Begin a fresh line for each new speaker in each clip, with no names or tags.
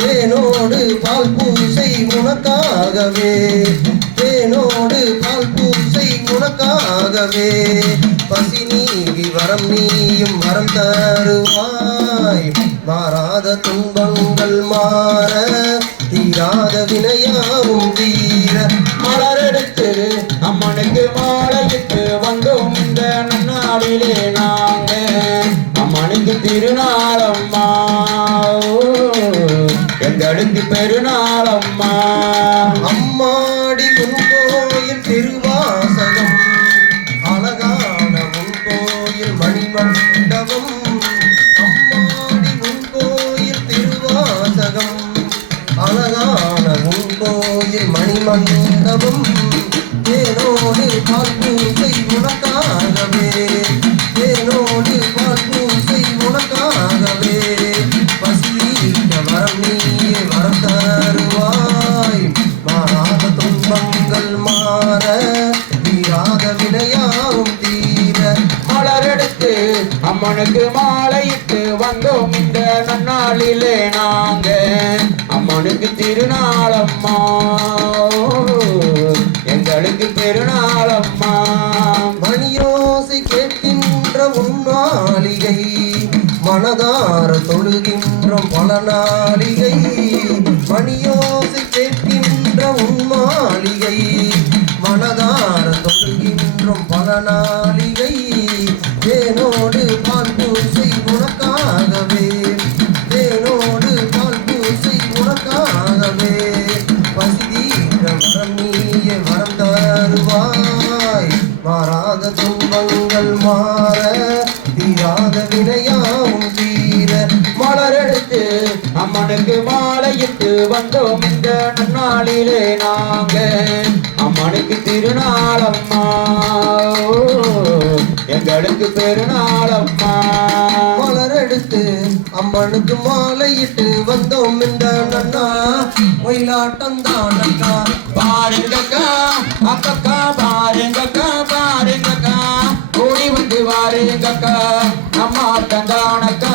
தேனோடு பால் பூசை உனக்காகவே. தேனோடு பால் பூசை உனக்காகவே. பசி நீங்கி வரம் நீயும் வரம் தருவாய். மாறாத துன்பங்கள் மாற தீராத வினையாவும்
தீ எங்களுக்கு அம்மா. அம்மனுக்கு மாலையிட்டு வந்தோம் இந்த நன்னாளிலே நாங்க. அம்மனுக்கு திருநாளம்மா. எங்களுக்கு பெருநாளம்மா
மணியோசை கேட்கின்ற உன் மாளிகை மனதார தொழுகின்ற பல நாளிகை.
அம்மனுக்கு பெருநாளம்மா.
மலரெடுத்து அம்மனுக்கு மாலையிட்டு வந்தோம் இந்த நன்னா. ஒயிலாட்டம் தானக்கா
பாருங்கக்கா அக்கக்கா பாருங்கக்கா பாருங்கக்கா. ஓடி வந்து வாருங்கக்கா நம்ம ஆட்டந்தானக்கா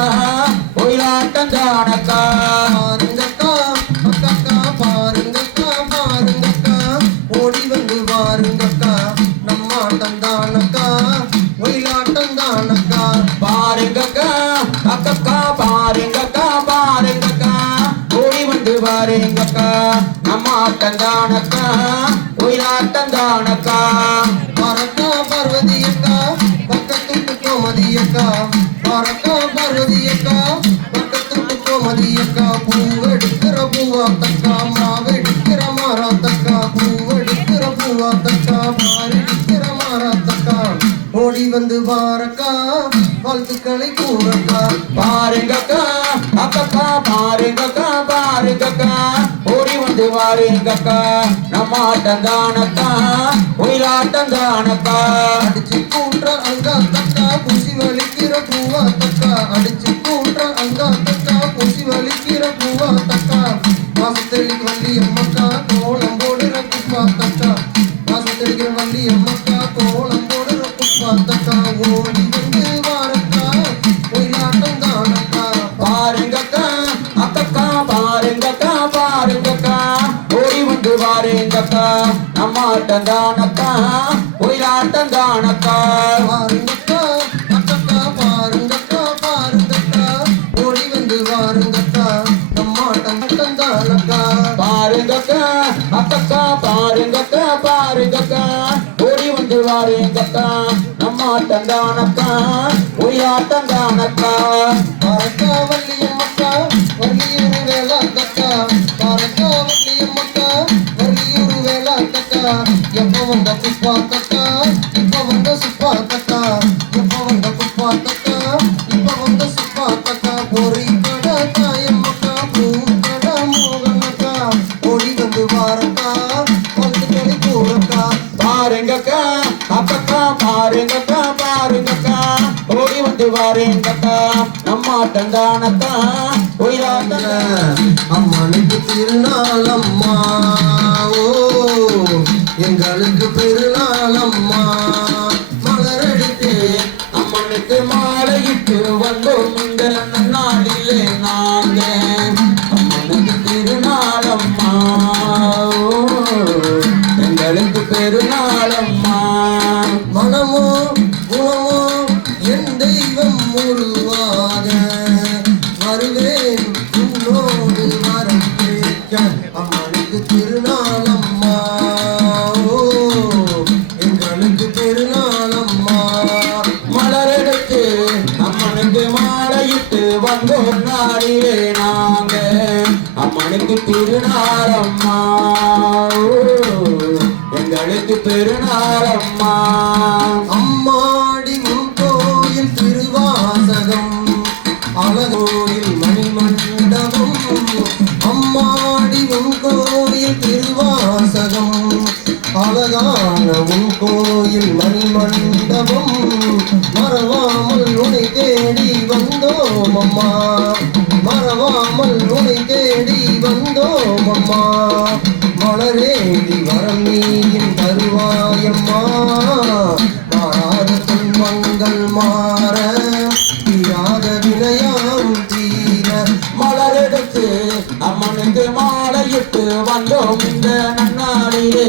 ஒயிலாட்டந்தானக்கா
பாருங்கக்கா பாருங்கக்கா பாருங்கக்கா. ஓடி வந்து வாருங்கக்கா நம்ம ஆட்டம் தானக்கா
வந்து
பாருக்கா வாழ்த்துக்களை கூறக்கா.
பாருங்கக்கா அக்கா பாருங்கக்கா பாருங்கக்கா. ஓடி வந்து பாருங்கக்கா நம்ம ஆட்டந்தானக்கா ஒயிலாட்டந்தானக்கா
அடிச்சு கூன்ற அங்கா தக்கா பூசி வலிக்கிற பூவா தக்கா அடிச்சு
நம்ம ஆட்டந்தானக்கா ஒயிலாட்டந்தானக்கா
பாருங்கக்கா அக்கக்கா பாருங்கக்கா பாருங்கக்கா ஓடி வந்து வாருங்கக்கா நம்மாட்டம் மட்டும் தானக்கா
பாருங்கக்கா அக்கக்கா பாருங்கக்கா பாருங்கக்கா. ஓடி வந்து வாருங்கக்கா. ஆட்டந்தானக்கா ஒயிலாட்டந்தா
அம்மனுக்கு திருநாளம்மா ஓ எங்களுக்கு
பெருநாள் போகும் இந்த நன்னாளிலே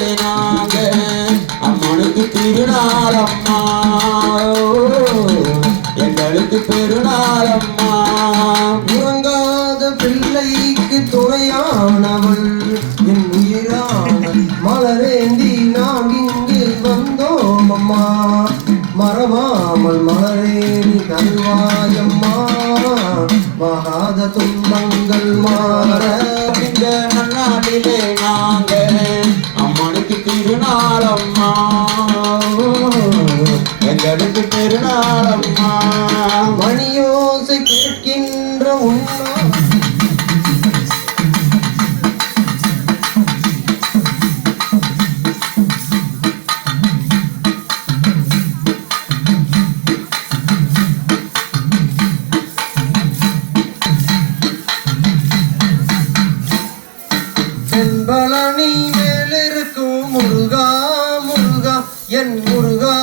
என் முருகா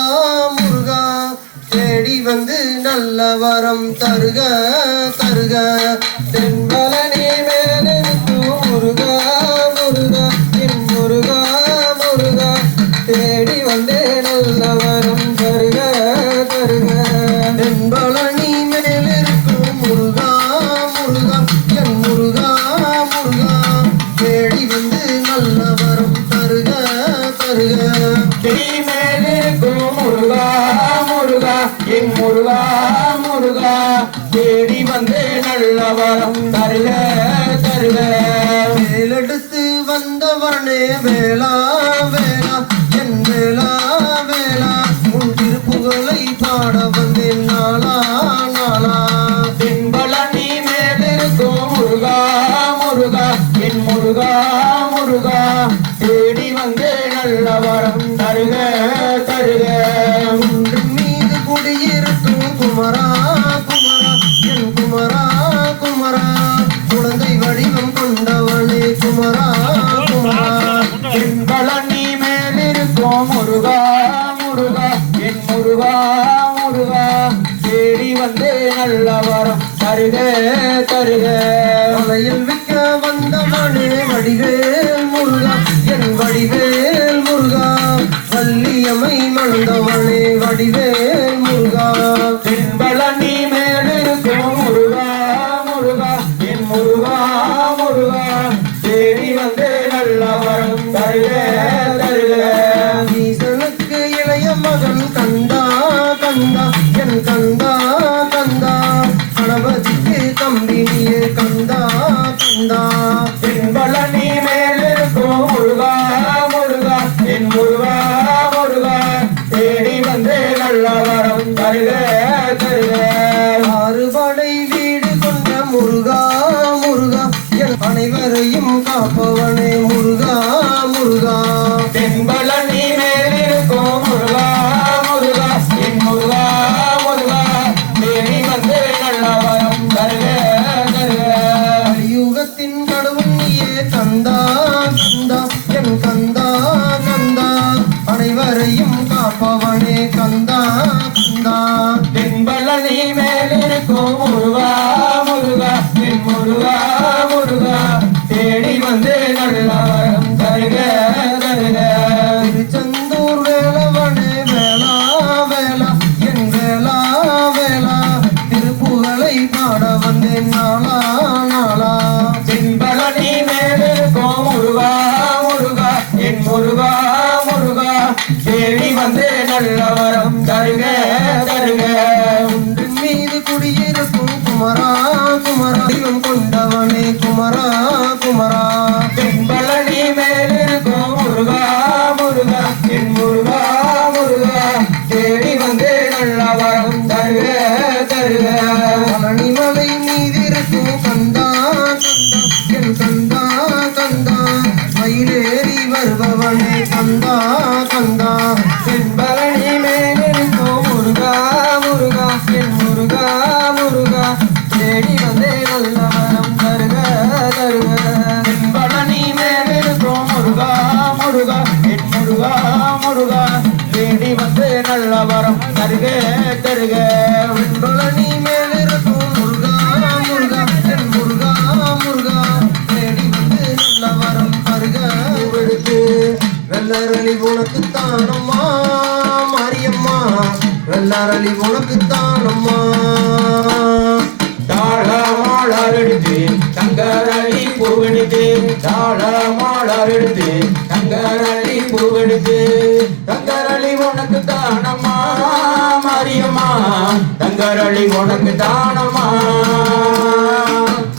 முருகா தேடி வந்து நல்ல வரம் தருக தருக.
தாளமாளார் எடுத்து பூவெடுத்து தங்கரளி உனக்கு தானம்மா மாரியம்மா. தங்கரளி உனக்கு தானம்மா.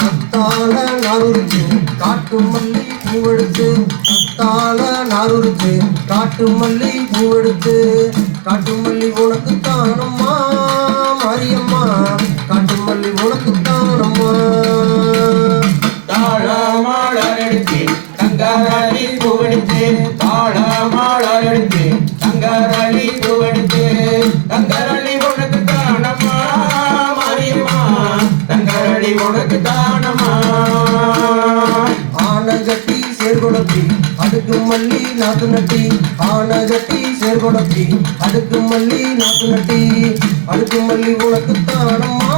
கத்தால நறுத்து காட்டு மல்லி பூவெடுத்து கத்தால நறுத்து காட்டு மல்லி பூவெடுத்து காட்டு மல்லி உனக்கு
பூவெடுத்து தாளமாளார் எடுத்து தங்கரளி பூவெடுத்து தங்கரளி உனக்கு தானம்மா மாரியம்மா தங்கரளி உனக்கு தானம்மா.
ஆனகட்டி சேர்கொடத்தி அடுக்கு மல்லி நாத்து நட்டி. ஆனகட்டி சேர்கொடத்தி அடுக்கு மல்லி நாத்து நட்டி. மல்லி உனக்கு தானம்மா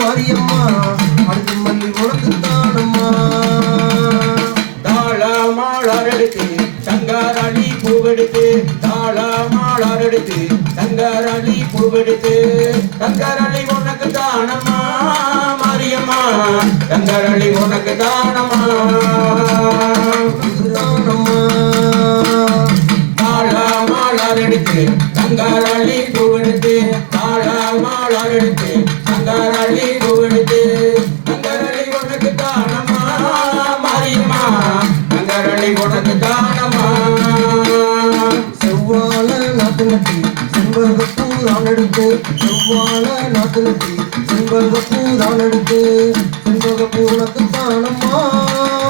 மாரியம்மா. நாத்து நட்டி தான் எடுத்து செவ்வாழ நாத்து நட்டி தான் எடுத்து செண்பகப்பூ உனக்கு தானம்மா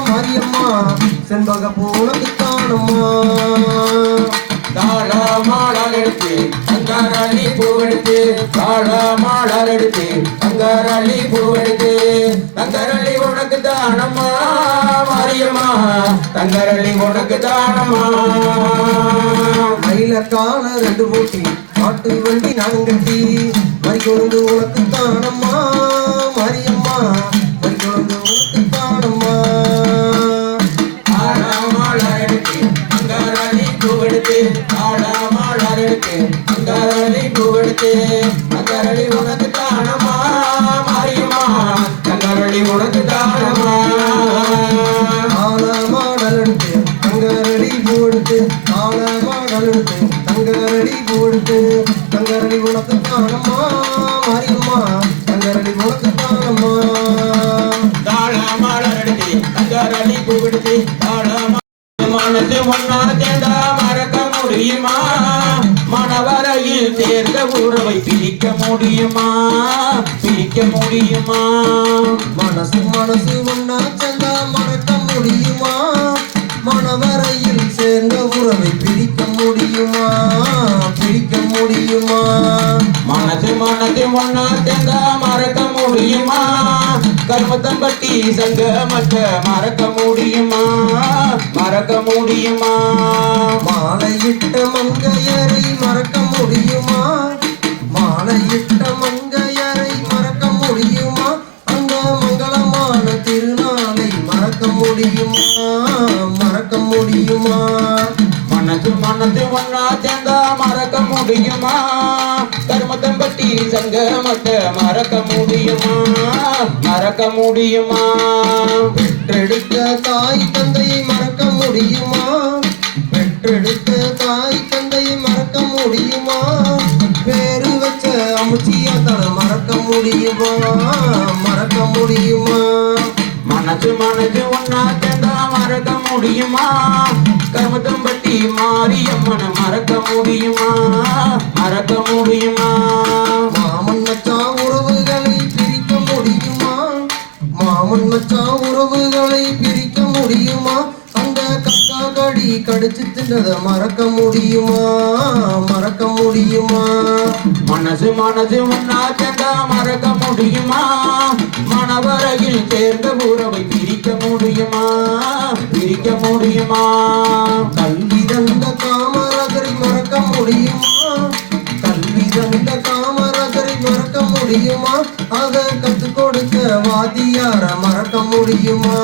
மாரியம்மா. செண்பகப்பூ உனக்கு தானம்மா
தாளமாளார் எடுத்து தங்கரளி பூவெடுத்து. தாளமாளார் எடுத்து தங்கரளி பூவெடுத்து. தங்கரளி உனக்கு தானம்மா மாரியம்மா. தங்கரளி உனக்கு தானம்மா
காண ரெண்டு போட்டி. மாட்டு வண்டி நாங்கட்டி மறி கொண்டு உனக்கு தானம்மா மாரியம்மா தங்கரடி உனக்கு தானம்மா.
தாளமாளரடி தங்கரளி புகழ்ச்சி தாளமா மனசு ஒன்னா சேர்ந்தா மறக்க முடியுமா? மனவரையில் சேர்ந்த உறவை பிரிக்க முடியுமா? பிரிக்க முடியுமா?
மனசு மனசு ஒன்னா சேர்ந்தா மறக்க முடியுமா? மனவரையில் சேர்ந்த உறவை பிரிக்க முடியுமா? பிரிக்க முடியுமா?
ஒன்னா சேர்ந்தா மறக்க முடியுமா? கர்மத்தம்பட்டி சங்கமற்ற மறக்க முடியுமா? மறக்க முடியுமா?
மாலையிட்ட மங்கையரை மறக்க முடியுமா? மாலையிட்ட மங்கையரை மறக்க முடியுமா? அந்த மங்களமான திருநாளை மறக்க முடியுமா? மறக்க முடியுமா?
மனசு மனசு ஒன்னா கர்மத்தம்பட்டி மட்ட மறக்க முடியுமா? மறக்க முடியுமா?
பெற்றெடுத்த தாய் தந்தையை மறக்க முடியுமா? பெற்றெடுத்த தாய் தந்தையை மறக்க முடியுமா? பேரு வச்ச அமுச்சியா அமுச்சியாத்தால மறக்க முடியுமா? மறக்க முடியுமா?
மனசு மனசு ஒன்னா சேர்ந்தா மறக்க முடியுமா? கர்மத்தம்பட்டி மாரியம்மனை மறக்க முடியுமா? மறக்க முடியுமா?
மாமன் மச்சான் உறவுகளை பிரிக்க முடியுமா? அந்த கக்கா கடி கடிச்சு தின்றத மறக்க முடியுமா? மறக்க முடியுமா?
மனசு மனசு ஒன்னா சேர்ந்தா மறக்க முடியுமா? மனவரையில் சேர்ந்த உறவை பிரிக்க முடியுமா? பிரிக்க முடியுமா?
கல்வி தந்த காமராஜரை மறக்க முடியுமா? கல்வி தந்த காமராஜரை மறக்க முடியுமா? அதை கொடுத்த மந்திரவாதியார மறக்க முடியுமா?